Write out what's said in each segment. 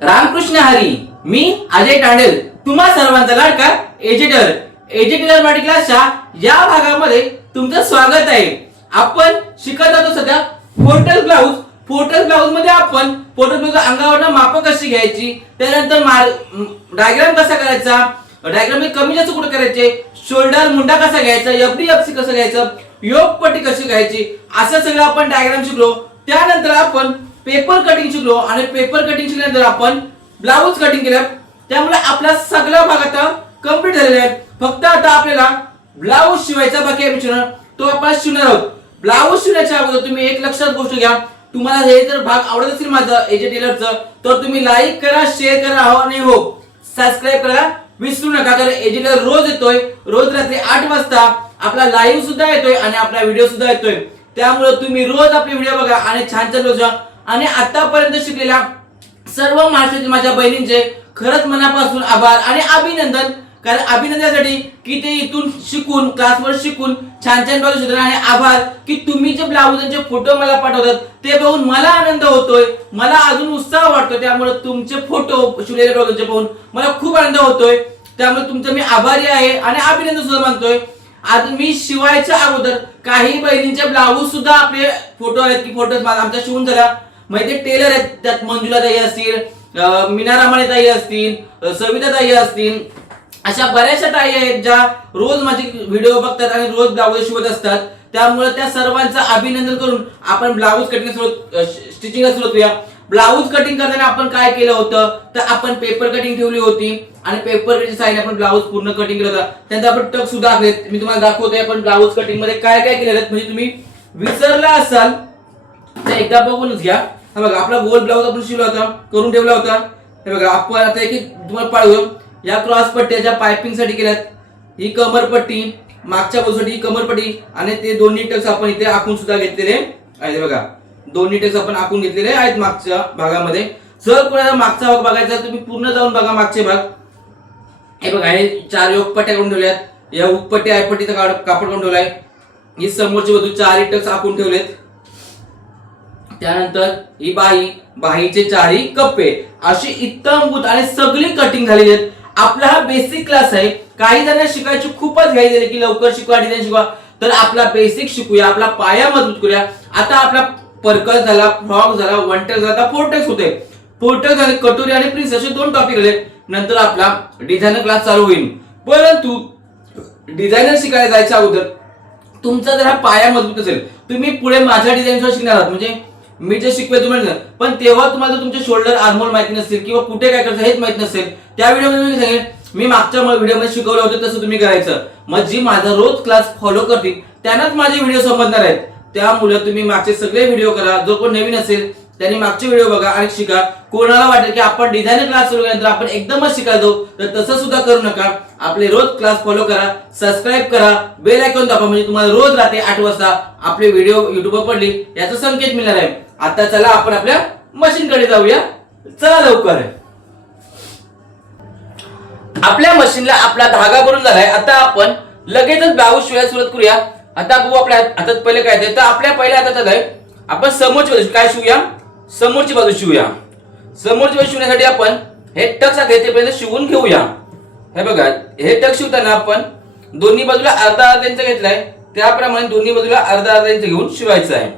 रामकृष्ण हरी. मी अजय टांडेल, तुम्हा सर्वांचा लाडका एज्युकेटर मराठी क्लासच्या या भागामध्ये तुमचं स्वागत आहे. आपण शिकत आहोत सध्या पोर्टल ब्लाऊज मध्ये आपण पोर्टल ब्लाऊज अंगावरनं माप कशी घ्यायची, त्यानंतर डायग्राम कसा करायचा, डायग्राम मध्ये कमी जास्त कुठे करायचे, शोल्डर मुंडा कसा घ्यायचा, एफडी कसं घ्यायचं, योगपट्टी कशी घ्यायची, असं सगळं आपण डायग्राम शिकलो. त्यानंतर आपण पेपर कटिंग शिकलो आणि पेपर कटिंग शिकल्यानंतर आपण ब्लाऊज कटिंग केलं. त्यामुळे आपला सगळा भाग आता कंप्लीट झालेला आहे. फक्त आता आपल्याला ब्लाऊज शिवायचा बाकी आहे मित्रांनो, तो आपण शिवणार आहोत. ब्लाऊज शिवण्याच्या अगोदर तुम्ही एक लक्षात गोष्ट घ्या, तुम्हाला हे जर भाग आवडत असेल माझं एजे टेलरचं तर तुम्ही लाईक करा, शेअर करा आणि हो सबस्क्राइब करायला विसरू नका. कारण एजे टेलर रोज येतोय, रोज रात्री 8 वाजता आपला लाईव्ह सुद्धा येतोय आणि आपला व्हिडिओ सुद्धा येतोय. त्यामुळे तुम्ही रोज आपले व्हिडिओ बघा आणि छान रोज. आणि आतापर्यंत शिकलेल्या सर्व महाराष्ट्रातील माझ्या बहिणींचे खरंच मनापासून आभार आणि अभिनंदन. कारण अभिनंदनासाठी की ते इथून शिकून क्लासवर शिकून छान ब्लाऊज शिकतात आणि आभार की तुम्ही जे ब्लाऊजचे फोटो मला पाठवतात ते बघून मला आनंद होतोय, मला अजून उत्साह वाटतो. त्यामुळे तुमचे फोटो शिवलेल्या ब्लाऊजचे पाहून मला खूप आनंद होतोय. त्यामुळे तुमचं मी आभारी आहे आणि अभिनंदन सुद्धा मानतोय. आज मी शिवायच्या अगोदर काही बहिणींचे ब्लाऊज सुद्धा आपले फोटो आहेत की फोटो आमचा शिवून झाला. म्हणजे टेलर आहेत, त्यात मंजुला ताई असतील, मीना रामाणे ताई असतील, सविता ताई असतील, अशा बऱ्याचशा ताई आहेत ज्या रोज माझे व्हिडिओ बघतात आणि रोज ब्लाऊज शिवत असतात. त्यामुळे त्या सर्वांचं अभिनंदन करून आपण ब्लाऊज कटिंग स्टिचिंगला सुरुवात करूया. ब्लाऊज कटिंग करताना आपण काय केलं होतं तर आपण पेपर कटिंग ठेवली होती आणि पेपर कटिंग साईडने आपण ब्लाऊज पूर्ण कटिंग केलं होतं. त्यानंतर आपण टक सुद्धा दाखवलेत. मी तुम्हाला दाखवतोय आपण ब्लाऊज कटिंग मध्ये काय काय केलेलं आहे. म्हणजे तुम्ही विसरला असाल तर एकदा बघूनच घ्या. हा बघा आपला गोल ब्लाऊज आपण शिवला होता, करून ठेवला होता. हे बघा आपण आता एक तुम्हाला पाळू. या क्रॉस पट्ट्या ज्या पायपिंग साठी केल्यात, ही कमरपट्टी, मागच्या बाजूसाठी ही कमरपट्टी आणि ते दोन्ही टक्स आपण इथे आखून सुद्धा घेतलेले आहेत. बघा दोन्ही टक्स आपण आखून घेतलेले आहेत मागच्या भागामध्ये. जर कोणाला मागचा भाग बघायचा तुम्ही पूर्ण जाऊन बघा मागचे भाग. हे बघा हे 4 योग पट्ट्या करून ठेवल्यात, या उपपट्टी आयपट्टीचा कापड करून ठेवलाय. ही समोरची बाजू 4 टक्स आखून ठेवलेत. त्यानंतर ही बाहीचे 4 कप्पे, अशी इत्तमभूत आणि सगळी कटिंग झालेली आहेत. आपला हा बेसिक क्लास आहे. काही जण शिकायची खूपच घाई झाली की लवकर शिकवा, डिझाईन शिकवा, तर आपला बेसिक शिकूया, आपला पाया मजबूत करूया. आता आपला पर्कल झाला, फ्रॉक झाला, वनटेक झाला, फोरटेक्स होते. फोरटेक्स झाले, कटोरी आणि प्रिन्स असे 2 टॉपिक आले. नंतर आपला डिझायनर क्लास चालू होईल. परंतु डिझायनर शिकायला जायच्या अगोदर तुमचा जर हा पाया मजबूत असेल, तुम्ही पुढे माझ्या डिझाईनवर शिकणार आहात. म्हणजे मी जे शिकवे तुम्हाला, पण तेव्हा तुम्हाला तुमचे शोल्डर आर्मोल माहिती नसेल किंवा कुठे काय करायचं हेच माहित नसेल, त्या व्हिडिओमध्ये मी सांगेन मी मागच्या व्हिडिओमध्ये शिकवलं होतं तसं तुम्ही करायचं. मग जी माझा रोज क्लास फॉलो करतील त्यांनाच माझे व्हिडिओ समजणार आहेत. त्यामुळे तुम्ही मागचे सगळे व्हिडिओ करा. जो कोण नवीन असेल त्यांनी मागचे व्हिडिओ बघा आणि शिका. कोणाला वाटेल की आपण डिझायनर क्लास सुरू केल्यानंतर आपण एकदमच शिकायचो तर तसं सुद्धा करू नका. आपले रोज क्लास फॉलो करा, सबस्क्राईब करा, बेल आयकॉन दाबा, म्हणजे तुम्हाला रोज रात्री 8 वाजता आपले व्हिडिओ युट्यूबवर पडली याचा संकेत मिळणार आहे. आता चला आपण आपल्या मशीन कडे जाऊया. चला लवकर. आपल्या मशीनला आपला धागा भरून झालाय. आता आपण लगेचच ब्लाऊज शिवायला सुरुवात करूया. आता बघू आपल्या हातात पहिले काय आहे तर आपल्या पहिल्या हातात आहे आपण समोरची बाजू काय शिवूया, समोरची बाजू शिवूया. समोरची बाजू शिवण्यासाठी आपण हे टक्स घेतेपर्यंत शिवून घेऊया. हे बघा हे टक्स शिवताना आपण दोन्ही बाजूला अर्धा इंच घेतलाय, त्याप्रमाणे दोन्ही बाजूला अर्धा इंच घेऊन शिवायचं आहे.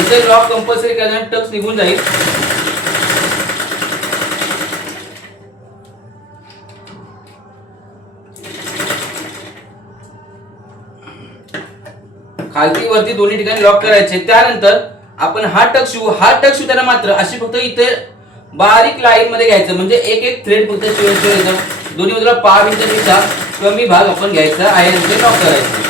इथे लॉक कंपल्सरी केल्याने टक्स निघून जाईल. खालती वरती दोन्ही ठिकाणी लॉक करायचे. त्यानंतर आपण हा टक शिवताना मात्र अशी फक्त इथे बारीक लाईन मध्ये घ्यायचं, म्हणजे एक थ्रेड फक्त शिवायचं. दोन्ही बाजूला 5 इंचपेक्षा कमी भाग आपण घ्यायचा आहे, लॉक करायचं.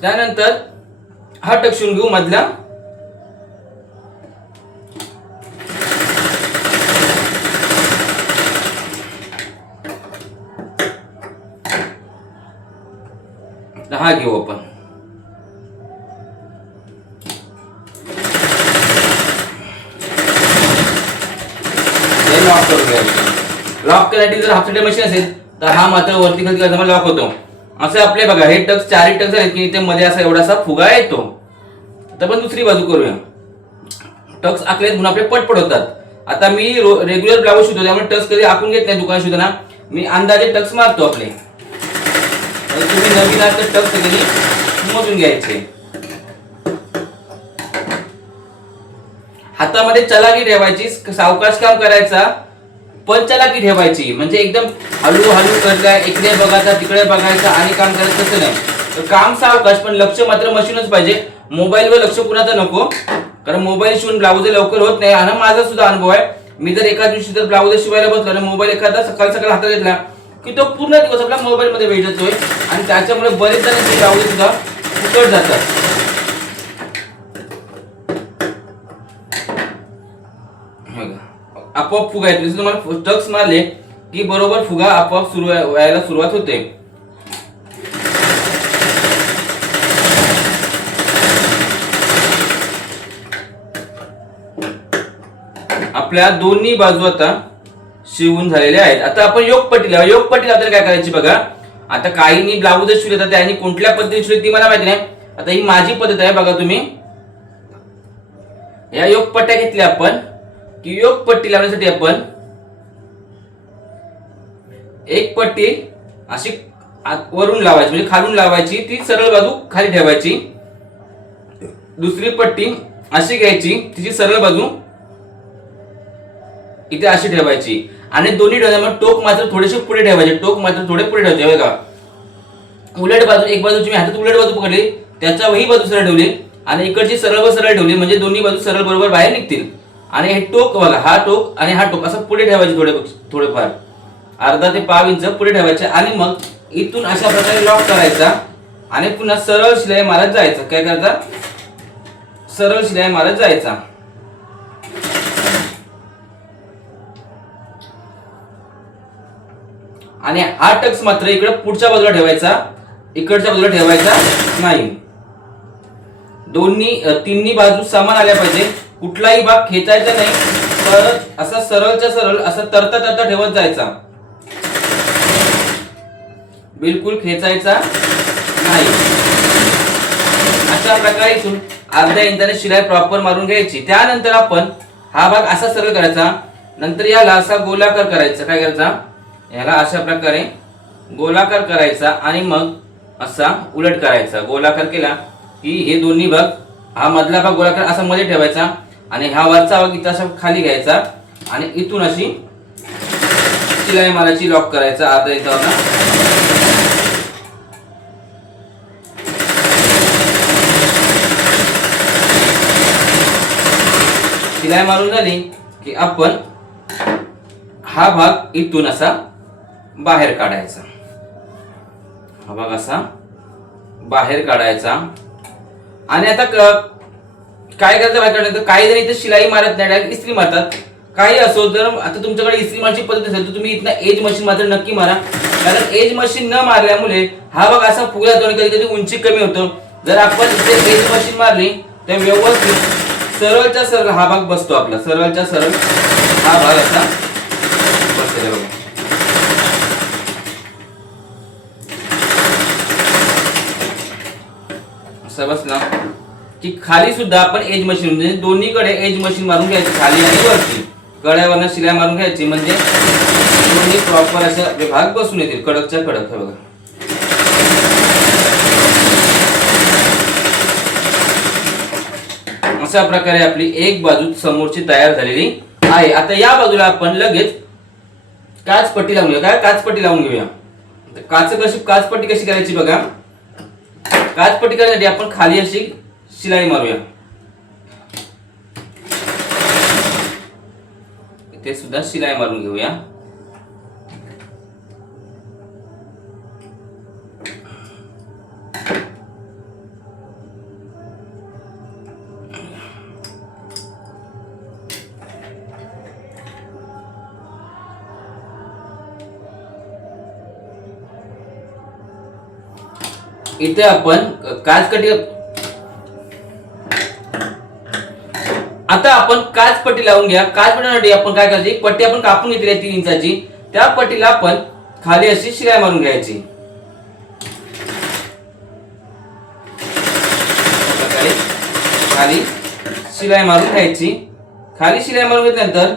त्यानंतर हा टक शिवून घेऊ मधला. हा घेऊ आपण. लॉक करायची जर हाफ मशीन असेल तर हा मात्र वरती खाली लॉक होतो. असं आपले बघा हे टक्स 4 टक्स आहेत की इथे मध्ये असा एवढासा फुगा येतो. आता आपण दुसरी बाजू करूया. टक्स आखलेत म्हणून आपले पटपट होतात. आता मी रेग्युलर ब्लाऊज शिवतो त्यामुळे टक्स कधी आखून घेत नाही. दुकान शिवताना मी अंदाजे टक्स मारतो आपले. तुम्ही नवीन आहात तर टक्स कधी मोजून घ्यायचे. हातामध्ये चलाकी ठेवायची, सावकाश काम करायचा, पण चलाकी ठेवायची. म्हणजे एकदम हळू हळू करताय, इकडे बघायचा तिकडे बघायचा आणि काम करायचं तसं नाही. तर काम सावकाश पण लक्ष मात्र मशीनच पाहिजे. मोबाईलवर लक्ष कुणाचं नको, कारण मोबाईल शिवून ब्लाऊज लवकर होत नाही. आणि माझा सुद्धा अनुभव आहे. मी जर एका दिवशी जर ब्लाऊज शिवायला बसलो आणि मोबाईल एखादा सकाळ सकाळ हातात घेतला की तो पूर्ण दिवस आपला मोबाईल मध्ये वेळ जातोय आणि त्याच्यामुळे बरेच जण ब्लाऊज सुद्धा फुकट जातात. आपोआप फुगा येतो. जसं तुम्हाला टक्स मारले की बरोबर फुगा आपोआप सुरू व्हायला सुरुवात होते. आपल्या दोन्ही बाजू आता शिवून झालेल्या आहेत. आता आपण योगपट्टी लावू. योगपट्टी लावताना काय करायची बघा. आता काहींनी ब्लाऊज शिवले तर त्यांनी कोणत्या पद्धतीने शिवले ती मला माहिती नाही. आता ही माझी पद्धत आहे बघा. तुम्ही या योगपट्ट्या घेतल्या आपण की योगपट्टी लावण्यासाठी आपण एक पट्टी अशी वरून लावायची म्हणजे खालून लावायची, ती सरळ बाजू खाली ठेवायची. दुसरी पट्टी अशी घ्यायची, तिची सरळ बाजू इथे अशी ठेवायची आणि दोन्ही टोक मात्र थोडेसे पुढे ठेवायचे. टोक मात्र थोडे पुढे ठेवायचे बघा. उलट बाजू, एक बाजूची मी हातात उलट बाजू पकडली, त्याच्या वही बाजू सरळ ठेवली आणि इकडची सरळ ठेवली, म्हणजे दोन्ही बाजू सरळ बरोबर बाहेर निघतील. आणि हे टोक बघा, हा टोक आणि हा टोक असं पुढे ठेवायचे, थोडेफार अर्धा ते पाव इंच पुढे ठेवायचे. आणि मग इथून अशा प्रकारे लॉक करायचा आणि पुन्हा सरळ शिलाई मारत जायचं. काय करायचा, सरळ शिलाई मारत जायचा. आणि हा टक्स मात्र इकडे पुढच्या बाजूला ठेवायचा, इकडच्या बाजूला ठेवायचा नाही. तिन्ही बाजू समान आल्या पाहिजे. कुठलाही भाग खेचायचा नाही, तर असा सरळच्या सरळ असा तरता तरता ठेवत जायचा. बिलकुल खेचायचा नाही. अशा प्रकारे इथून अर्ध्या इंचाने शिलाई प्रॉपर मारून घ्यायची. त्यानंतर आपण हा भाग असा सरळ करायचा. नंतर याला असा गोलाकार करायचा. काय करायचा, याला अशा प्रकारे गोलाकार करायचा आणि मग असा उलट करायचा. गोलाकार केला की हे दोन्ही भाग, हा मधला भाग गोलाकार असा मध्ये ठेवायचा आणि हा वरचा भाग इथं असा खाली घ्यायचा आणि इथून अशी शिलाई मारायची, लॉक करायचा अर्धा इंचावर. शिलाई मारून झाली की आपण हा भाग इथून असा बाहेर काढायचा. हा भाग असा बाहेर काढायचा. आणि आता काय करायचं बाहेर काढण्याचं, काही जण इथे शिलाई मारत नाही, डायरेक्ट इस्त्री मारतात. काही असो, जर आता तुमच्याकडे इस्त्री मारची पद्धत असेल तर तुम्ही इथनं एज मशीन मात्र नक्की मारा. कारण एज मशीन न मारल्यामुळे हा भाग असा फुगला जातो आणि कधी कधी उंची कमी होतो. जर आपण इथे एज मशीन मारली तर व्यवस्थित सरळच्या सरळ हा भाग बसतो आपला. सरळच्या सरळ हा भाग असा बसलेला बघा. असा बसला की खाली सुद्धा आपण एज मशीन, म्हणजे दोन्हीकडे एज मशीन मारून घ्यायची, खाली आणि वरती कड्यावरनं शिलाई मारून घ्यायची. म्हणजे दोन्ही प्रॉपर असे भाग बसून येतील, कडकच्या कडक. हे बघा, अशा प्रकारे आपली एक बाजू समोरची तयार झालेली आहे. आता या बाजूला आपण लगेच काचपट्टी लावून घेऊया. काय, काचपट्टी लावून घेऊया. काचपट्टी कशी करायची बघा. काचपट्टी करण्यासाठी आपण खाली अशी शिलाई मारूया. इथे सुद्धा शिलाई मारून घेऊया. इथे आपण काचपट्टी, आता आपण काचपट्टी लावून घ्या. काचपट्टीसाठी आपण काय करायची, एक पट्टी आपण कापून घेतली आहे 3 इंचाची, त्या पट्टीला आपण खाली अशी शिलाई मारून घ्यायची. खाली शिलाई मारून घ्यायची. खाली शिलाई मारून घेतल्यानंतर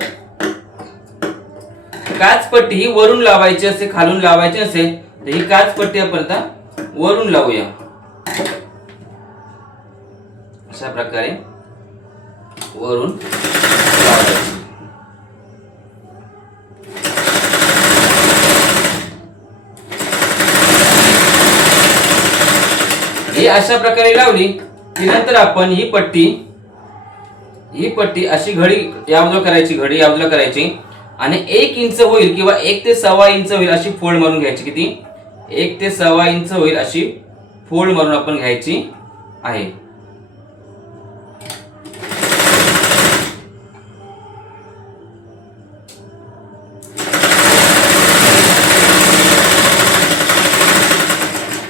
काचपट्टी ही वरून लावायची असते, खालून लावायची नसेल. तर ही काचपट्टी आपण आता वरून लावूया. अशा प्रकारे वरून लावायची. ही अशा प्रकारे लावली की नंतर आपण ही पट्टी अशी घडी या बाजूला करायची, घडी या बाजूला करायची आणि 1 इंच होईल किंवा 1 ते 1.25 इंच होईल अशी फोल्ड मारून घ्यायची. किती? 1 ते 1.25 इंच होईल अशी फोल्ड मारून आपण घ्यायची आहे.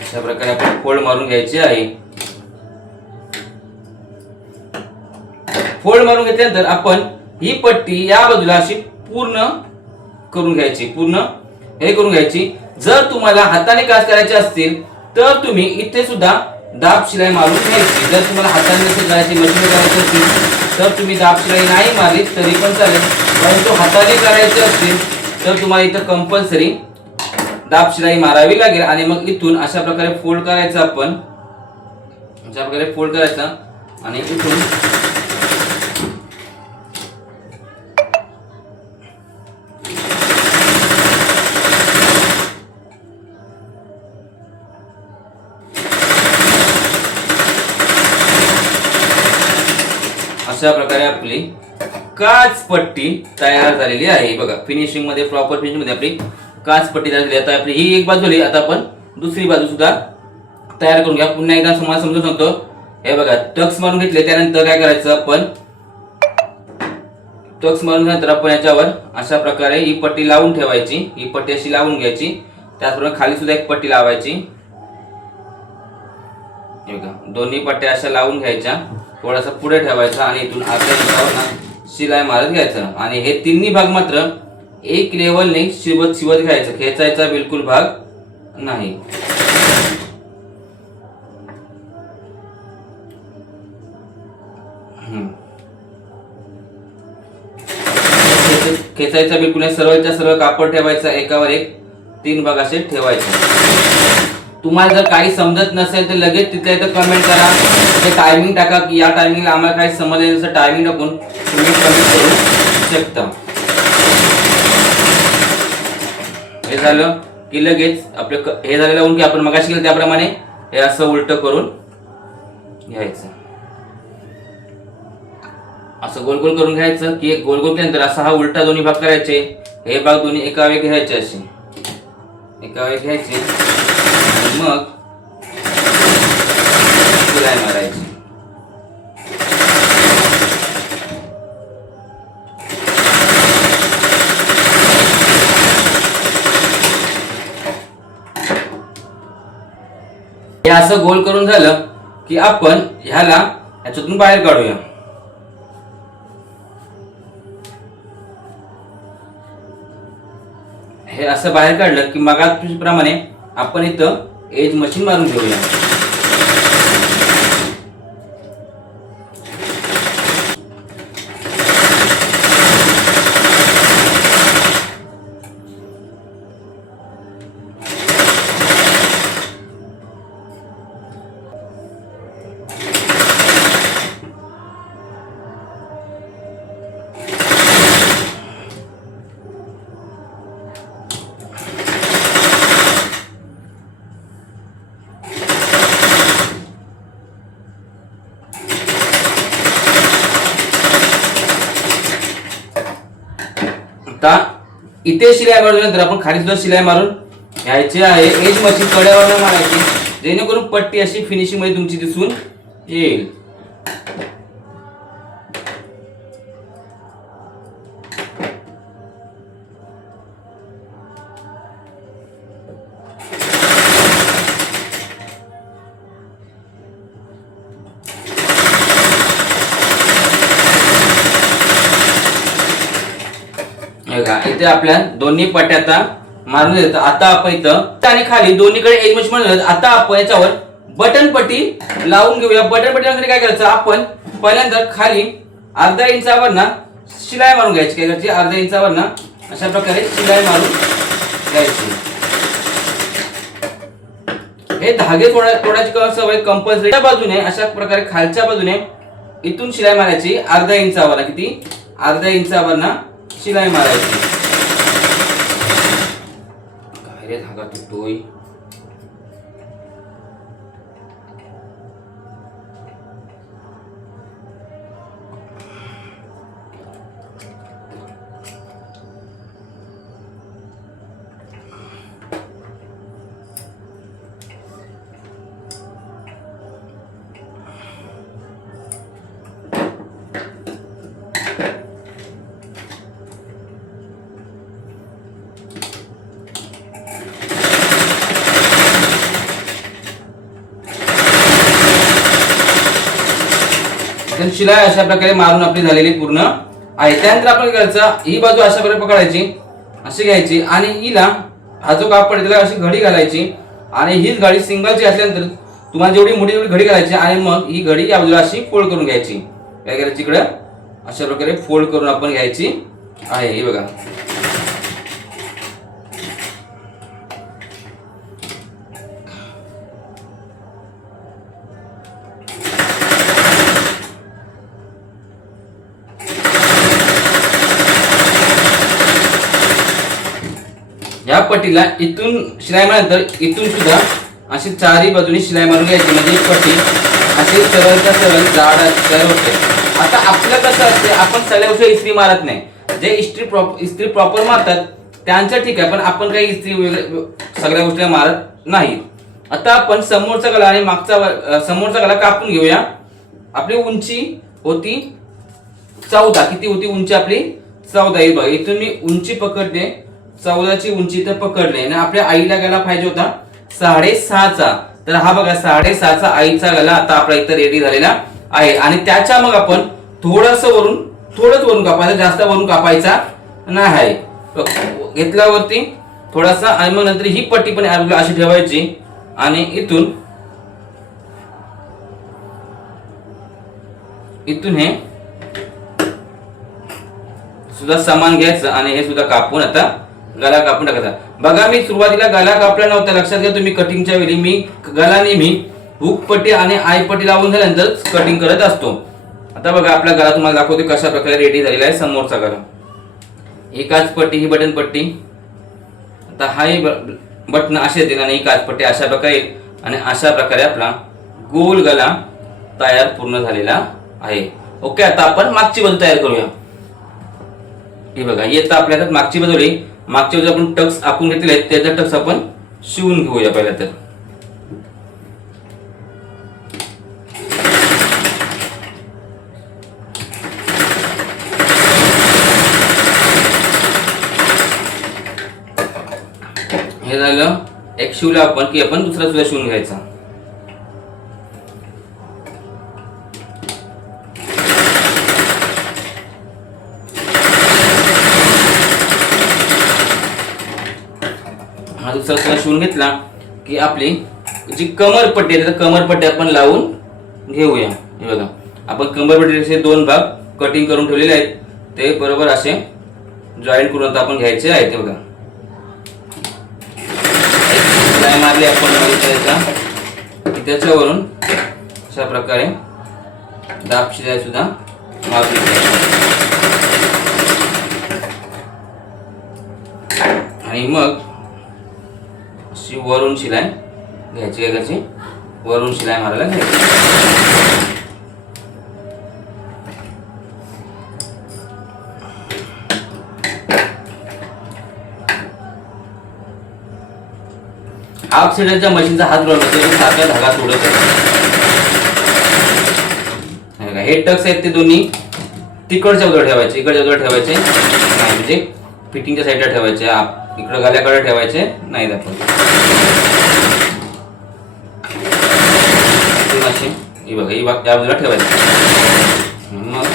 अशा प्रकारे आपण फोल्ड मारून घ्यायची आहे. फोल्ड मारून घेतल्यानंतर आपण ही पट्टी या बाजूला अशी पूर्ण करून घ्यायची, पूर्ण हे करून घ्यायची. जर तुम्हाला हाताने काच करायचे असतील तर तुम्ही इथे सुद्धा दाब शिलाई मारून घ्यायची. जर तुम्हाला हाताने नसेल करायची, मशीन करायची असतील तर तुम्ही दाब शिलाई नाही मारली तरी पण चालेल. परंतु हाताने करायचे असतील तर तुम्हाला इथं कंपल्सरी दाब शिलाई मारावी लागेल. आणि मग इथून अशा प्रकारे फोल्ड करायचं आपण, अशा प्रकारे फोल्ड करायचा आणि इथून अशा प्रकारे आपली काचपट्टी तयार झालेली आहे. बघा फिनिशिंग मध्ये, प्रॉपर फिनिशिंग मध्ये आपली काचपट्टी तयार झाली. आता आपली ही एक बाजू झाली. आता आपण दुसरी बाजू सुद्धा तयार करून घ्या. पुन्हा एकदा तुम्हाला समजून सांगतो. हे बघा टक्स मारून घेतले, त्यानंतर काय करायचं आपण, टक्स मारून नंतर आपण याच्यावर अशा प्रकारे ही पट्टी लावून ठेवायची. ही पट्टी अशी लावून घ्यायची. त्याचप्रमाणे खाली सुद्धा एक पट्टी लावायची. हे बघा दोन्ही पट्ट्या अशा लावून घ्यायच्या. थोडासा पुढे ठेवायचा आणि इथून आपल्या शिलाई मारत घ्यायचं. आणि हे तिन्ही भाग मात्र एक लेवलने शिवत घ्यायचं, खेचायचा बिलकुल भाग नाही. खेचायचा बिलकुल नाही. सरळच्या सरळ कापड ठेवायचा, एकावर एक 3 भाग असे ठेवायचे. तुम्हाला जर काही समजत नसेल तर लगेच तिथे कमेंट करा, ते टायमिंग टाका की या टायमिंगला आम्हाला काही समजलं नसेल टायमिंग टाकून तुम्ही कमेंट करू शकता. हे झालं की लगेच आपलं हे झालेलं होऊन की आपण मगाशी केलं त्याप्रमाणे हे असं उलट करून घ्यायचं. असं गोल गोल करून घ्यायचं की गोल गोल केल्यानंतर असा हा उलटा दोन्ही भाग करायचे. हे भाग दोन्ही एका वेळी घ्यायचे, असे एका वेळी घ्यायचे. मग शिलाई मारायची. हे असं गोल करून झालं की आपण ह्याला याच्यातून बाहेर काढूया. हे असं बाहेर काढलं की मगाप्रमाणे आपण इथं एज मशीन मारून घेऊया. आता इथे शिलाई मारल्यानंतर आपण खाली सुद्धा शिलाई मारून घ्यायची आहे. एज मशीन कड्यावर मारायची जेणेकरून पट्टी अशी फिनिशिंग मध्ये तुमची दिसून येईल. इथे आपल्या दोन्ही पट्ट्या आता मारून देतात. आता आपण इथं आणि खाली दोन्हीकडे एज मशीन मारून आता आपण याच्यावर बटन पट्टी लावून घेऊया. बटन पट्टी लावण्यासाठी काय करायचं, आपण पहिल्यांदा खाली अर्धा इंचावर ना शिलाई मारून घ्यायची. काय करायची, अर्धा इंचावर ना अशा प्रकारे शिलाई मारून घ्यायची. हे धागे तोडायची सवय कंपल्सरी. त्या बाजूने अशा प्रकारे खालच्या बाजूने इथून शिलाई मारायची अर्धा इंचावर. किती, अर्धा इंचावर ना शिलाई मारायची. काय रे धागा तुटतोय. शिलाई अशा प्रकारे मारून आपली झालेली पूर्ण आहे. त्यानंतर आपण करायचं, ही बाजू अशा प्रकारे पकडायची, अशी घ्यायची आणि हिला हा जो कापड त्याला अशी घडी घालायची आणि हीच घडी सिंगलची असल्यानंतर तुम्हाला जेवढी मोठी तेवढी घडी घालायची आणि मग ही घडी या बाजूला अशी फोल्ड करून घ्यायची. काय करायची, इकडं अशा प्रकारे फोल्ड करून आपण घ्यायची आहे. हे बघा, या पट्टीला इथून शिलाई मारल्यानंतर इथून सुद्धा अशी चारही बाजूनी शिलाई मारून घ्यायची. म्हणजे एक पट्टी अशी सरळच्या सरळ जाड तयार होते. आता आपल्याला कसं असते, आपण सगळ्या गोष्टी इस्त्री मारत नाही. जे इस्त्री प्रॉपर मारतात त्यांचं ठीक आहे, पण आपण काही इस्त्री सगळ्या गोष्टी मारत नाही. आता आपण समोरचा गला आणि समोरचा गला कापून घेऊया. आपली उंची होती 14. किती होती उंची आपली, 14. ही बघा, इथून मी उंची पकडते, 14ची उंची तर पकडली आणि आपल्या आईला गला पाहिजे होता 6.5चा. तर हा बघा 6.5चा आईचा गला आता आपला इथं रेडी झालेला आहे. आणि त्याच्या मग आपण थोडंच वरून कापायचं, जास्त वरून कापायचा नाही. घेतल्यावरती थोडासा आणि मग नंतर ही पट्टी पण अशी ठेवायची आणि इथून हे सुद्धा समान घ्यायचं आणि हे सुद्धा कापून आता गला कापून टाकायचा. बघा, मी सुरुवातीला गला कापला नव्हता, लक्षात घ्या तुम्ही. कटिंगच्या वेळी मी गला नेहमी हुक पट्टी आणि आय पट्टी लावून झाल्यानंतर कटिंग करत असतो. आता बघा, आपला गला तुम्हाला दाखवते कशा प्रकारे रेडी झालेला आहे. समोरचा गला, ही काच पट्टी, ही बटन पट्टी. आता हाही बटन असे येतील आणि ही काच पट्टी अशा प्रकारे येईल आणि अशा प्रकारे आपला गोल गला तयार पूर्ण झालेला आहे. ओके, आता आपण मागची बाजू तयार करूया. हे बघा, येतं आपल्याला मागची बाजू. मागच्या बाजू आपण टक्स आखून घेतले आहेत, त्याचा टक्स आपण शिवून घेऊया पहिला. तर हे झालं एक शिवला आपण की आपण दुसरा सुद्धा शिवून घ्यायचा. हा दुसरा सुद्धा शिवून घेतला की आपली जी कमरपट्टी आहे, कमरपट्टी आपण लावून घेऊया. हे बघा, आपण कमरपट्टीचे 2 भाग कटिंग करून ठेवलेले आहेत, ते बरोबर असे जॉईंट करून आपण घ्यायचे आहेत. ते बघा, शिलाई मारली आपण त्याच्यावरून अशा प्रकारे दाब शिलाई सुद्धा मारली आणि मग अशी वरून शिलाई घ्यायची. घ्यायची वरून शिलाई मारायला घ्यायची. हाफ सीटरच्या मशीनचा हात रोवण्याचा सारखा धागा सोडत आहे. हे टक्स आहेत ते दोन्ही तिकडच्या बाजूला ठेवायचे, इकडच्या बाजूला ठेवायचे नाही, म्हणजे फिटिंगच्या साईडला ठेवायचे. इकडे गाल्याकडे ठेवायचे नाही. आपण ही बघा, ही त्या बाजूला ठेवायची. मग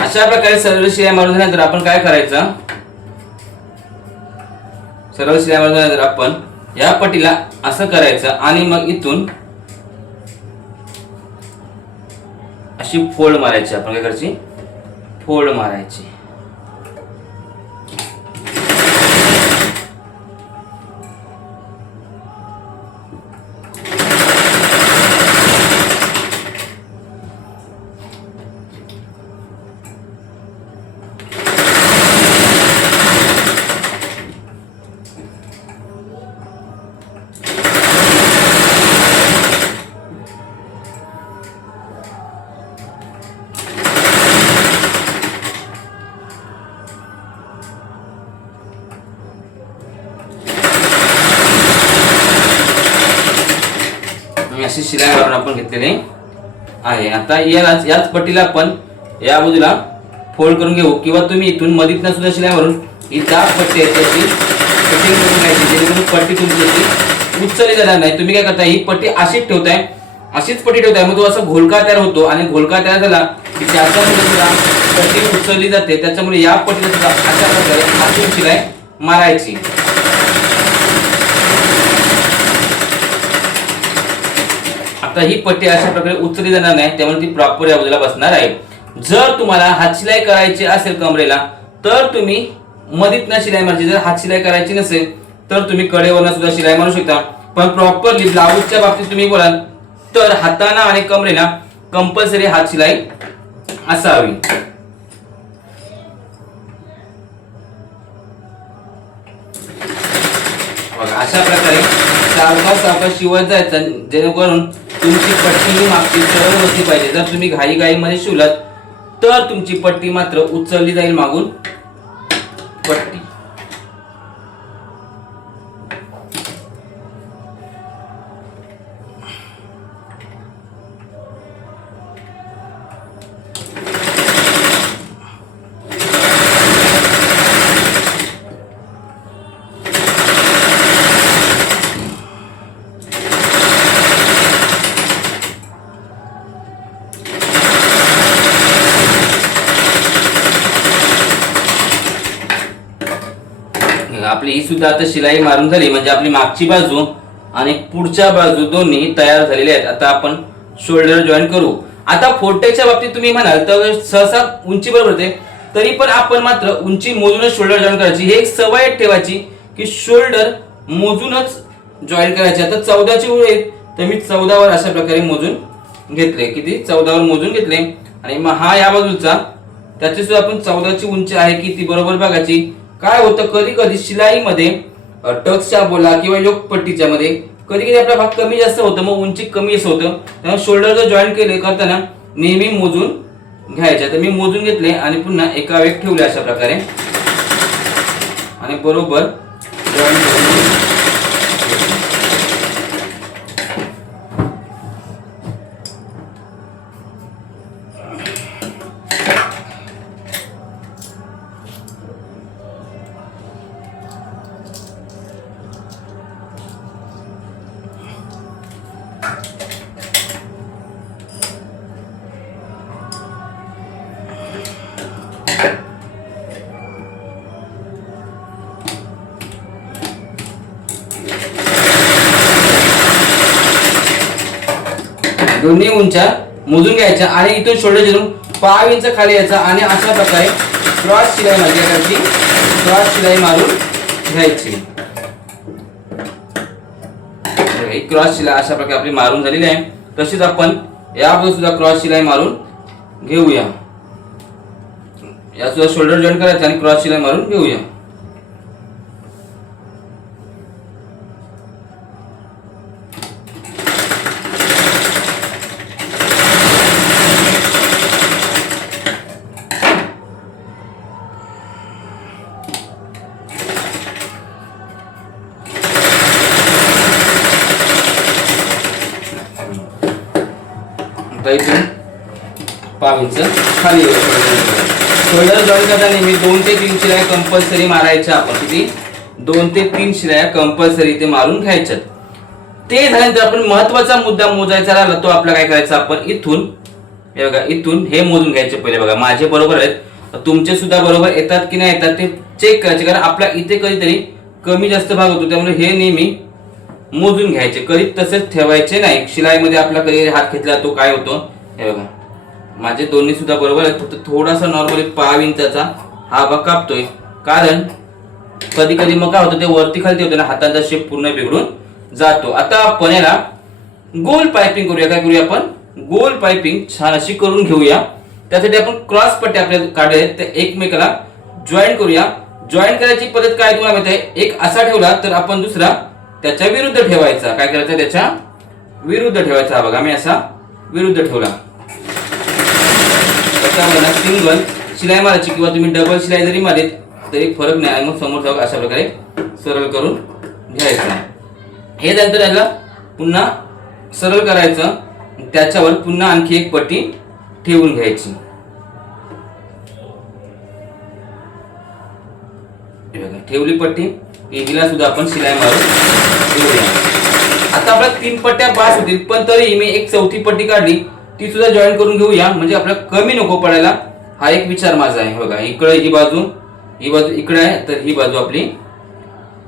अशा प्रकारे सर्व शिलाई मारून झाल्यानंतर आपण काय करायचं, सरळ शिलाई मारल्यानंतर आपण या पट्टीला असं करायचं आणि मग इथून अशी फोल्ड मारायची. आपण काय करायची, फोल्ड मारायची. अशी शिलाई मारून आपण घेतलेली आहे. आता याच पट्टीला आपण या बाजूला फोल्ड करून घेऊ किंवा तुम्ही इथून मधीतनं सुद्धा शिलाई मारून ही 10 पट्टी आहे त्याची कटिंग करून घ्यायची, जेणेकरून पट्टी तुमची उचलली जाणार नाही. तुम्ही काय करता, ही पट्टी अशीच ठेवताय, अशीच पट्टी ठेवताय, मग तो असा घोलका तयार होतो आणि घोलका तयार झाला की त्याच्यामध्ये सुद्धा पट्टी उचलली जाते. त्याच्यामुळे या पट्टीला सुद्धा अशा प्रकारे आतून शिलाई मारायची. आता ही पट्टी अशा प्रकारे उचलली जाणार नाही, त्यामुळे ती प्रॉपर या बाजूला बसणार आहे. जर तुम्हाला हात शिलाई करायची असेल कमरेला तर तुम्ही मधीतनं शिलाई मारायची. जर हात शिलाई करायची नसेल तर तुम्ही कडेवरनं सुद्धा शिलाई मारू शकता. पण प्रॉपरली ब्लाऊजच्या बाबतीत तुम्ही बोलाल तर हाताना आणि कमरेला कंपल्सरी हात शिलाई असावी. अशा प्रकारे सावकाश शिवत जायचं, जेणेकरून तुमची पट्टी ही मागची सरळ बसली पाहिजे. जर तुम्ही घाईमध्ये शिवलात तर तुमची पट्टी मात्र उचलली जाईल मागून पट्टी. आपली ही सुद्धा आता शिलाई मारून झाली, म्हणजे आपली मागची बाजू आणि पुढच्या बाजू दोन्ही तयार झालेले आहेत. आता आपण शोल्डर जॉईन करू. आता फोर्टेक्सच्या बाबतीत तुम्ही म्हणाल तर सहसा उंची बरोबर होते, तरी पण आपण मात्र उंची मोजूनच शोल्डर जॉईन करायची. हे एक सवय ठेवायची की शोल्डर मोजूनच जॉईन करायचे. आता 14ची ओळ आहे तर मी 14 वर अशा प्रकारे मोजून घेतले. किती, 14 वर मोजून घेतले. आणि मग हा या बाजूचा, त्याची सुद्धा आपण 14ची उंची आहे की ती बरोबर बघायची. काय होतं, कधी कधी शिलाईमध्ये टक्सच्या बोला किंवा योगपट्टीच्या मध्ये कधी कधी आपला भाग कमी जास्त होतं, मग उंची कमी असं होतं. त्यामुळे शोल्डर जर जॉईन केले करताना नेहमी मोजून घ्यायचे. तर मी मोजून घेतले आणि पुन्हा एका वेग ठेवले अशा प्रकारे आणि बरोबर जॉईन करून दोन्ही उंच्या मोजून घ्यायच्या आणि इथून शोल्डर जिरून 5 इंच खाली यायचा आणि अशा प्रकारे क्रॉस शिलाई मारायची. क्रॉस शिलाई मारून घ्यायची. क्रॉस शिलाई अशा प्रकारे आपली मारून झालेली आहे. तशीच आपण यामध्ये सुद्धा क्रॉस शिलाई मारून घेऊया. या सुद्धा शोल्डर जॉईन करायचं आणि क्रॉस शिलाई मारून घेऊया. इथून 5 इंच खाली शोल्डर जॉईन करताना मी 2 ते 3 शिलाई कंपल्सरी मारायच्या. आपण किती, 2 ते 3 शिलाई कंपल्सरी ते मारून घ्यायच्यात. ते झाल्यानंतर आपण महत्वाचा मुद्दा मोजायचा राहिला तो आपला काय करायचा, आपण इथून हे बघा इथून हे मोजून घ्यायचे. पहिले बघा माझे बरोबर आहेत, तुमचे सुद्धा बरोबर येतात की नाही येतात ते चेक करायचे. कारण आपल्या इथे कधीतरी कमी जास्त भाग होतो, त्यामुळे हे नेहमी मोजून घ्यायचे, कधी तसेच ठेवायचे नाही. शिलाईमध्ये आपला कधी हात घेतला तो काय होतो, हे बघा माझे दोन्ही सुद्धा बरोबर आहेत, फक्त थोडासा नॉर्मली 5 इंचाचा हा भाग कापतोय, कारण कधी कधी मग काय होतं ते वरती खालती होते ना, हाताचा शेप पूर्ण बिघडून जातो. आता आपण याला गोल पाइपिंग करूया. काय करूया आपण, गोल पाइपिंग छान अशी करून घेऊया. त्यासाठी आपण क्रॉस पट्टी आपल्याला काढले ते एकमेकाला जॉईन करूया. जॉईन करायची पद्धत काय तुम्हाला माहिती आहे, एक असा ठेवला तर आपण दुसरा त्याच्या विरुद्ध ठेवायचा. काय करायचं, त्याच्या विरुद्ध ठेवायचा. बघा मी असा विरुद्ध ठेवला, त्याच्यामध्ये सिंगल शिलाई मारायची किंवा तुम्ही डबल शिलाई जरी मारलीत तरी फरक नाही. आणि मग समोरचा अशा प्रकारे सरळ करून घ्यायचं. हे झालं तर याला पुन्हा सरळ करायचं, त्याच्यावर पुन्हा आणखी एक पट्टी ठेवून घ्यायची. ठेवली पट्टी, हिला सुद्धा आपण शिलाई मारून घेऊया. आता आपल्या 3 पट्ट्या बास होतील, पण तरी मी एक चौथी पट्टी काढली, ती सुद्धा जॉईन करून घेऊया, म्हणजे आपल्याला कमी नको पडायला. हा एक विचार माझा आहे. बघा इकडे ही बाजू इकडे आहे, तर ही बाजू आपली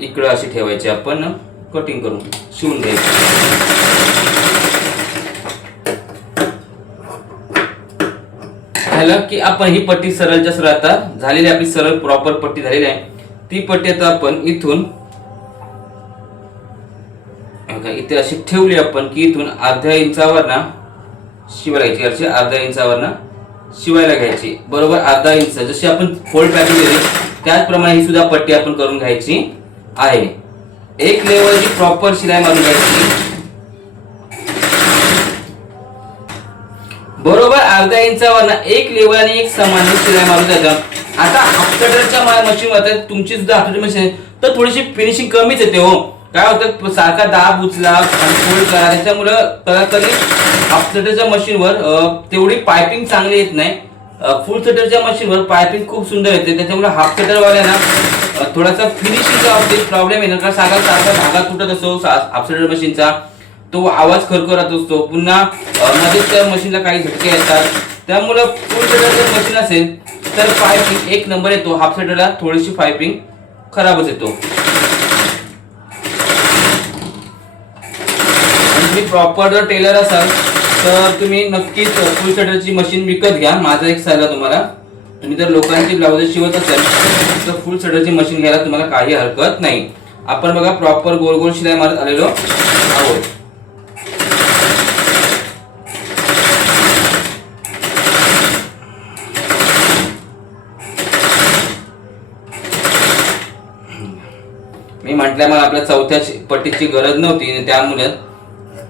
इकडे अशी ठेवायची, आपण कटिंग करून शिवून घ्यायची. झालं की आपण ही पट्टी सरळच्या सरळ आता झालेली, आपली सरळ प्रॉपर पट्टी झालेली आहे. ती पट्टी आता आपण इथून इथे अशी ठेवली आपण की इथून अर्ध्या इंचावर ना शिवायला घ्यायची, अर्ध्या इंचावर ना शिवायला घ्यायची. बरोबर अर्धा इंच, जशी आपण फोल्ड पॅकिंग केली त्याचप्रमाणे ही सुद्धा पट्टी आपण करून घ्यायची आहे. एक लेवलची प्रॉपर शिलाई मारून घ्यायची. बरोबर अर्धा इंचावर ना एक लेवल आणि एक समान शिलाई मारून द्यायचा. आता हाफकटरच्या मशीन मध्ये तुमची सुद्धा हाफकटर मशीन तर थोडीशी फिनिशिंग कमीच येते हो. काय होतं, सारखा दाब उचला आणि फोल्ड करा, त्याच्यामुळे कधी हाफकटरच्या मशीनवर तेवढी पायपिंग चांगली येत नाही. फुल कटरच्या मशीनवर पायपिंग खूप सुंदर येते, त्याच्यामुळे हाफ कटर वाल्यांना थोडासा फिनिशिंगचा प्रॉब्लेम येणार, कारण सारखा धागा तुटत असतो हाफ कटर मशीनचा, तो आवाज खरखरत असतो. पुन्हा मध्येच त्या मशीनला काही झटके येतात, त्यामुळे फुल कटरचं मशीन असेल तर पायपिंग एक नंबर येतो. हाफ कटरला थोडीशी पायपिंग खराबच येतो. तुम्ही प्रॉपर जर टेलर असाल तर तुम्ही नक्कीच फुल कटरची मशीन विकत घ्या. माझा एक सल्ला तुम्हाला, तुम्ही जर लोकांची ब्लाउज शिवत असाल तर फुल कटरची मशीन घ्यायला तुम्हाला काही हरकत नाही. आपण बघा प्रॉपर गोल गोल शिलाई मारत आलेलो आहोत. मी म्हटल्यामुळे आपल्या चौथ्या पट्टीची गरज नव्हती, त्यामुळे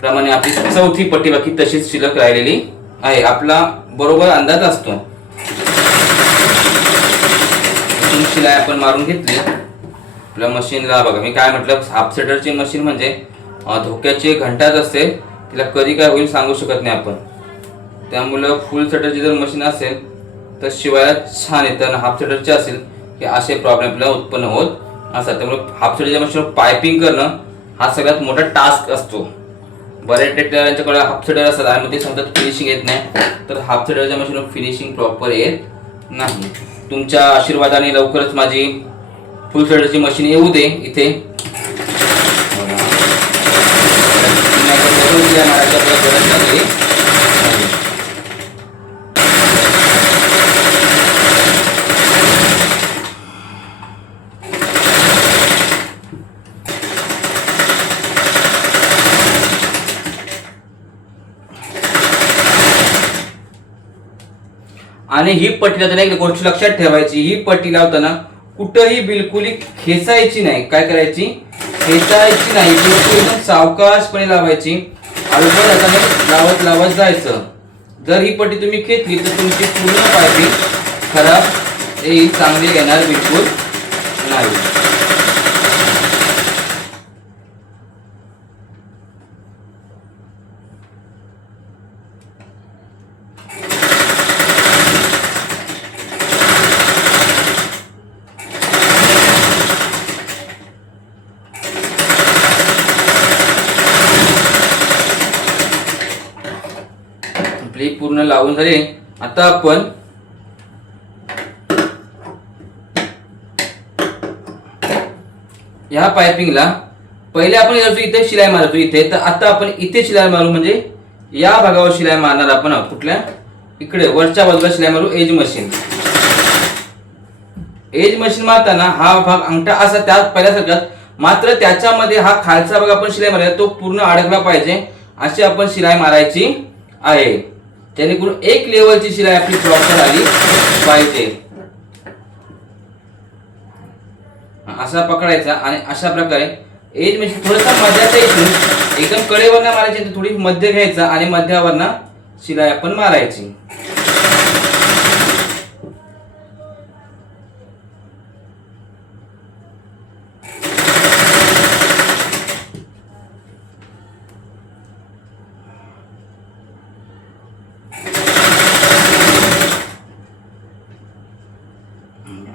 प्रमाणे आपली चौथी पट्टी बाकी तशीच शिल्लक राहिलेली आहे. आपला बरोबर अंदाज असतो. शिलाई आपण मारून घेतली आपल्या मशीनला. बघा मी काय म्हटलं, हाफ सेटरची मशीन म्हणजे धोक्याची घंटाच असते, तिला कधी काय होईल सांगू शकत नाही आपण. त्यामुळं फुल सेटरची जर मशीन असेल तर शिवायला छान येतं, आणि हाफ सेटरची असेल की असे प्रॉब्लेम आपल्याला उत्पन्न होत असतात. त्यामुळे हाफ सेटरच्या मशीनवर पायपिंग करणं हा सगळ्यात मोठा टास्क असतो. बऱ्याच टेक्निकल्यांच्याकडे हाफ सेटर असतात आणि ते सांगतात फिनिशिंग येत नाही, तर हाफ सेटरच्या मशीनवर फिनिशिंग प्रॉपर येत नाही. तुमच्या आशीर्वादाने लवकरच माझी फुल सेटरची मशीन येऊ दे इथे. आणि ही पट्टी लावताना एक गोष्ट लक्षात ठेवायची, ही पट्टी लावताना कुठेही बिलकुल खेचायची नाही. काय करायची, खेचायची नाही, बिलकुल एकदम सावकाशपणे लावायची. हळूहळू हाताने लावत जायचं. जर ही पट्टी तुम्ही खेचली तर तुमची पूर्ण पायपिंग खराब येईल, चांगली येणार बिलकुल नाही. पूर्ण लावून झाले. आता आपण ह्या पायपिंगला पहिले आपण इथे शिलाई मारतो इथे, तर आता आपण इथे शिलाई मारू, म्हणजे या भागावर शिलाई मारणार आपण आहोत. कुठल्या? इकडे वरच्या बाजूला शिलाई मारू. Age machine. एज मशीन मारताना हा भाग अंगठा असा त्या पहिल्यासारखाच, मात्र त्याच्यामध्ये हा खालचा भाग आपण शिलाई मारायचा तो पूर्ण अडकला पाहिजे अशी आपण शिलाई मारायची आहे, जेणेकरून एक लेवलची शिलाई आपली प्रॉपर आली पाहिजे. असा पकडायचा आणि अशा प्रकारे एज मशीन थोडासा मध्याचा इथून एकदम कडेवरना मारायची, थोडी मध्य घ्यायचा आणि मध्यावरना शिलाई आपण मारायची.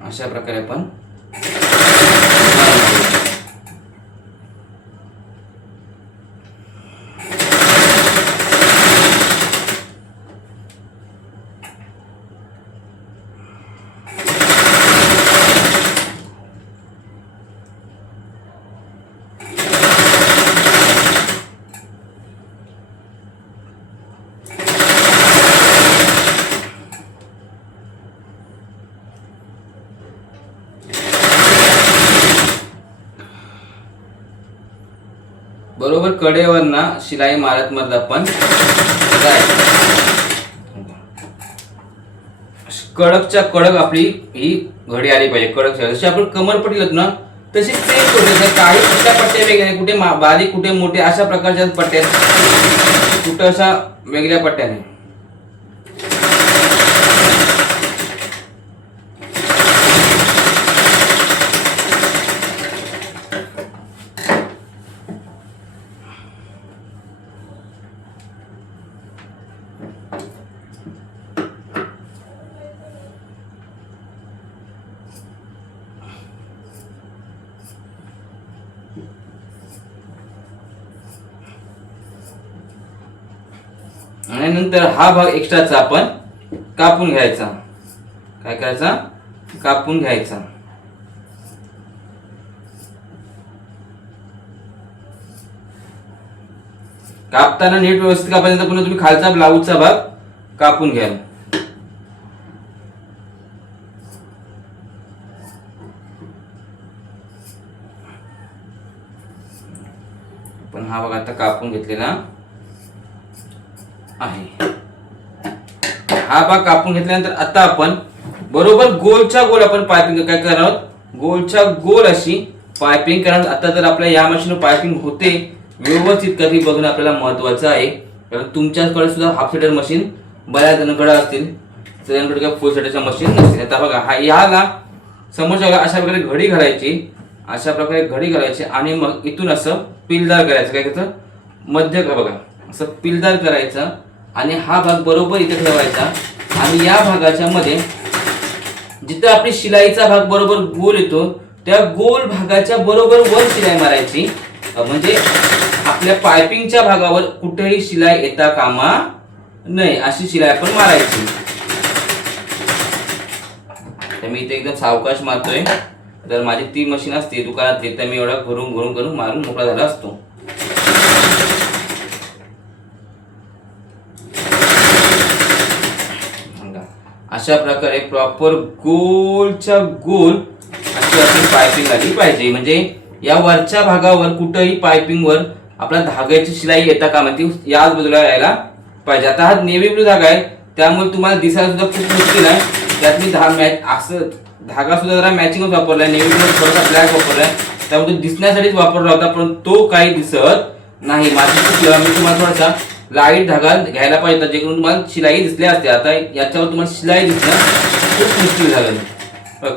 अशा प्रकारे आपण बरोबर कडेवरना शिलाई मारत मधलं आपण कडकच्या कडक आपली ही घडी आली पाहिजे. कडक जशी आपण कमरपट्टी लावतो ना तशी सेम पद्धतीने काही अशा पट्ट्या वेगळ्या, कुठे बारीक कुठे मोठे अशा प्रकारच्या पट्ट्या, कुठे अशा वेगळ्या पट्ट्याने. आणि नंतर हा भाग एक्स्ट्राचा आपण कापून घ्यायचा. काय करायचा? कापून घ्यायचा. कापताना नीट व्यवस्थित कापायचा, पुन्हा तुम्ही खालचा ब्लाऊजचा भाग कापून घ्या. पण हा भाग आता कापून घेतलेला आहे. हा भाग कापून घेतल्यानंतर आता आपण बरोबर गोलच्या गोल आपण पायपिंग काय करणार आहोत, गोलच्या गोल अशी पायपिंग करणार. आता जर आपल्या या मशीनवर पायपिंग होते व्यवस्थित कधी बघणं आपल्याला महत्वाचं आहे, कारण तुमच्याकडे सुद्धा हाफ सेटर मशीन बऱ्याच जणांकडे असतील, सगळ्यांकडे काय फुल सेटरच्या मशीन नसतील. आता बघा हा याला समोरच्या अशा प्रकारे घडी घालायची, अशा प्रकारे घडी घालायची आणि मग इथून असं पिलदार करायचं. काय करायचं? मध्य का बघा असं पिलदार करायचं आणि हा भाग बरोबर इथे ठेवायचा आणि या भागाच्या मध्ये जिथे आपली शिलाईचा भाग बरोबर गोल येतो त्या गोल भागाच्या बरोबर वर शिलाई मारायची, म्हणजे आपल्या पायपिंगच्या भागावर कुठेही शिलाई येता कामा नये अशी शिलाई आपण मारायची. तर मी इथे एकदम सावकाश मारतोय, जर माझी ती मशीन असते दुकानातली तर मी एवढा घरून घरून मारून मोकळा झाला असतो. अशा प्रकारे प्रॉपर गोलच्या गोल अशी आपली पायपिंग आली पाहिजे, म्हणजे या वरच्या भागावर कुठेही पायपिंगवर आपला धाग्याची शिलाई येता कामा ती याच बाजूला यायला पाहिजे. आता हा नेव्ही ब्लू धागा आहे त्यामुळे तुम्हाला दिसायला सुद्धा खूप मुश्किल आहे. त्यात मी असं धागा सुद्धा जरा मॅचिंगच वापरलाय, नेव्ही ब्लू थोडासा ब्लॅक वापरलाय, त्यामुळे दिसण्यासाठीच वापरला होता पण तो काही दिसत नाही. माझी मी तुम्हाला थोडासा लाईट धागा घ्यायला पाहिजे जेणेकरून तुम्हाला शिलाई दिसल्या असते. आता याच्यावर तुम्हाला शिलाई दिसणं खूप मुश्किल झालं.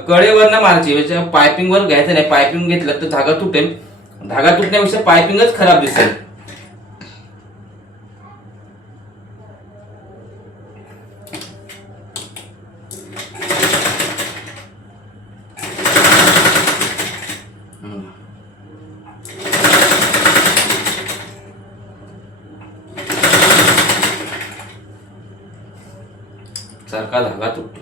कडेवर मारायची, म्हणजे पायपिंगवर घ्यायचं नाही. पायपिंग घेतलं तर धागा तुटेल, धागा तुटण्यापेक्षा पायपिंगच खराब दिसेल. सारखा धागा तुटतो.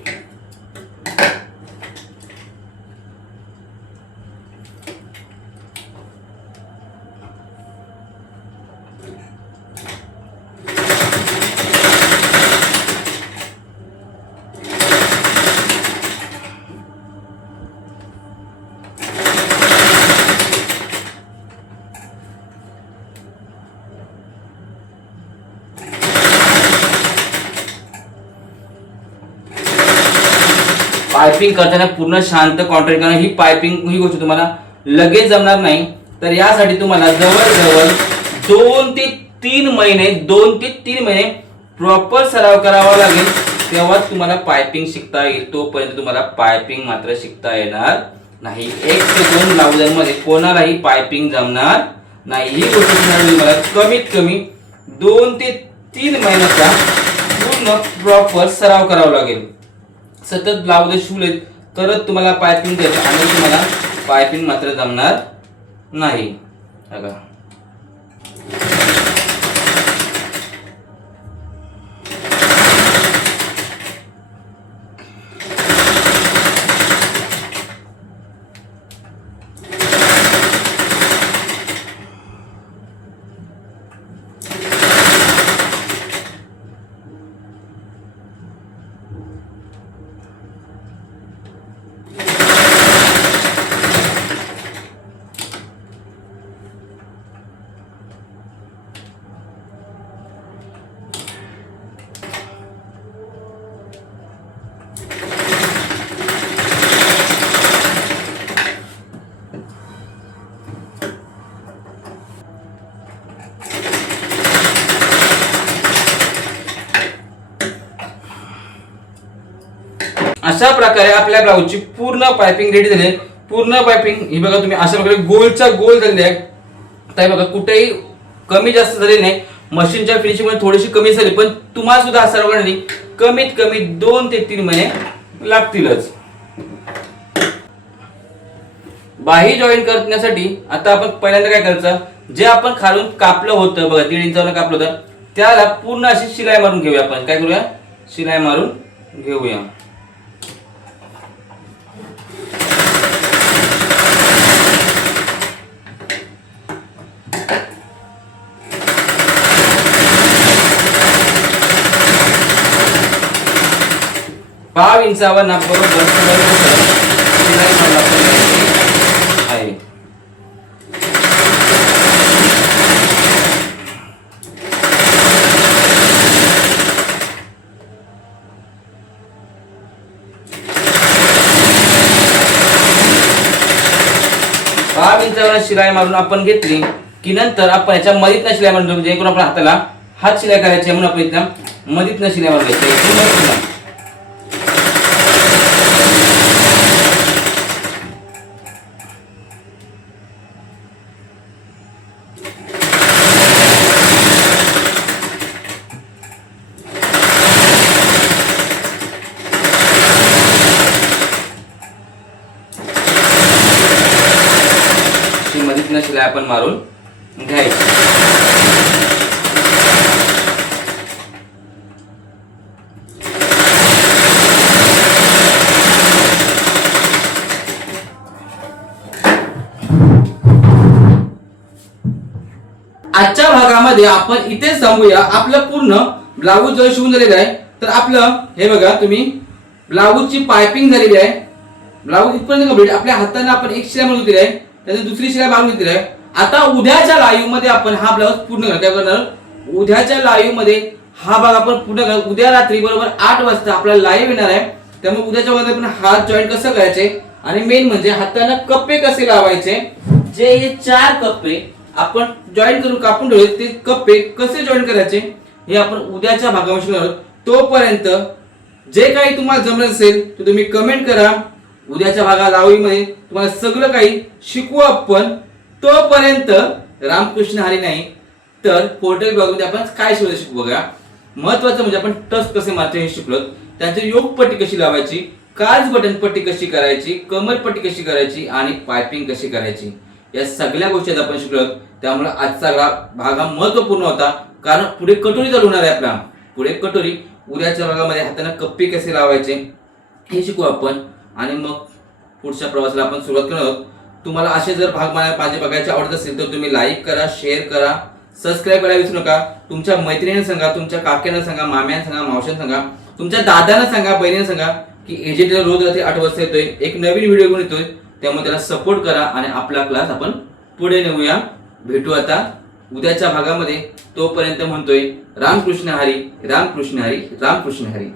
पायपिंग करताना पूर्ण शांत कॉन्ट्रॅक्ट करा. ही पायपिंग ही गोष्ट तुम्हाला लगेच जमणार नाही. तर यासाठी तुम्हाला जवळजवळ 2 ते 3 महिने प्रॉपर सराव करावा लागेल. तेव्हा तुम्हाला पायपिंग शिकता येईल. तोपर्यंत तुम्हाला पायपिंग मात्र शिकता येणार नाही. 1 ते 2 लावूद्यांमध्ये कोणालाही पायपिंग जमणार नाही. ही गोष्ट तुम्हाला कमीत कमी 2 ते 3 महिन्याचा पूर्ण प्रॉपर सराव करावा लागेल. सतत ब्लाऊज शिवले तरच तुम्हाला पायपिंग द्यायचं आणि तुम्हाला पायपिंग मात्र जमणार नाही. बघा अशा प्रकारे आपल्या ब्लाऊजची पूर्ण पायपिंग रेडी झाली. पूर्ण पायपिंग ही बघा तुम्ही अशा प्रकारे गोलच्या गोल झालेली आहे. तर बघा कुठेही कमी जास्त झाली नाही. मशीनच्या फिनिशिंग मध्ये थोडीशी कमी झाली पण तुम्हाला सुद्धा सर्व करण्यासाठी कमीत कमी 2 ते 3 महिने लागतीलच. बाही जॉईन करण्यासाठी आता आपण पहिल्यांदा काय करायचं, जे आपण खालून कापलं होतं बघा 1.5 इंचावर कापलं होतं त्याला पूर्ण अशी शिलाई मारून घेऊया. आपण काय करूया, शिलाई मारून घेऊया. पाव इंचावर ना बरोबर शिलाई मारून आहे. पाव इंचावर शिलाई मारून आपण घेतली की नंतर आपण याच्या मधीतनं शिलाई मारून घेऊ. जेणेकरून आपण हाताला हात शिलाई करायची म्हणून आपण इथं मधीतनं शिलाई मारून घ्यायची. मधीतनं शिलाई आपण मारून घ्यायची. आजच्या भागामध्ये आपण इथेच थांबूया. आपलं पूर्ण ब्लाऊज जर शिवून झालेलं आहे तर आपलं हे बघा तुम्ही ब्लाऊजची पायपिंग झालेली आहे. ब्लाऊज इथपर्यंत कंप्लीट. आपल्या हाताने आपण एक शिलाई मारून घेतली आहे, त्याची दुसरी शिलाई मारून घेतली आहे. आता उद्याच्या लाईव्ह मध्ये आपण हा ब्लाऊज पूर्ण करणार. उद्याच्या लाईव्ह मध्ये हा भाग आपण पूर्ण करणार. उद्या रात्री बरोबर 8 वाजता आपला लाईव्ह येणार आहे. त्यामुळे उद्याच्या मध्ये आपण हात जॉईंट कसं करायचे आणि मेन म्हणजे हाताने कप्पे कसे लावायचे, जे हे 4 कप्पे आपण जॉईन करून कापून ठेवले ते कप्पे कसे जॉईन करायचे हे आपण उद्याच्या भागामध्ये शिकणार. तोपर्यंत जे काही तुम्हाला जमलं असेल ते तुम्ही कमेंट करा. उद्याच्या भागा लाईव्हमध्ये तुम्हाला सगळं काही शिकवू आपण. तोपर्यंत रामकृष्ण हरी नाही तर पोर्टल ब्लॉगमध्ये आपण काय शिकू बघा. महत्वाचं म्हणजे आपण टच कसे मारते हे शिकलो. त्यांची योग पट्टी कशी लावायची, काज बटन पट्टी कशी करायची, कमर पट्टी कशी करायची आणि पायपिंग कशी करायची या सगळ्या गोष्टी आपण शिकलो. त्यामुळे आजचा भाग हा महत्वपूर्ण होता कारण पुढे कटोरी चालू होणार आहे आपला. पुढे कटोरी उद्याच्या भागामध्ये हाताने कप्पे कसे लावायचे हे शिकू आपण आणि मग पुढच्या प्रवासाला आपण सुरुवात करणार आहोत. तुम्हाला असे जर भाग माझे बघायचे आवडत असेल तर तुम्ही लाईक करा, शेअर करा, सबस्क्राईब करायला विसरू नका. तुमच्या मैत्रिणींना सांगा, तुमच्या काक्यांना सांगा, माम्यांना सांगा, मावशांना सांगा, तुमच्या दादांना सांगा, बहिणींना सांगा की एजेटीला रोज रात्री 8 वाजता येतोय, एक नवीन व्हिडिओ घेऊन येतोय. त्यामुळे त्याला सपोर्ट करा आणि आपला क्लास आपण पुढे नेऊया. भेटू आता उद्याच्या भागामध्ये. तोपर्यंत म्हणतोय रामकृष्ण हरी, रामकृष्ण हरी, रामकृष्ण हरी.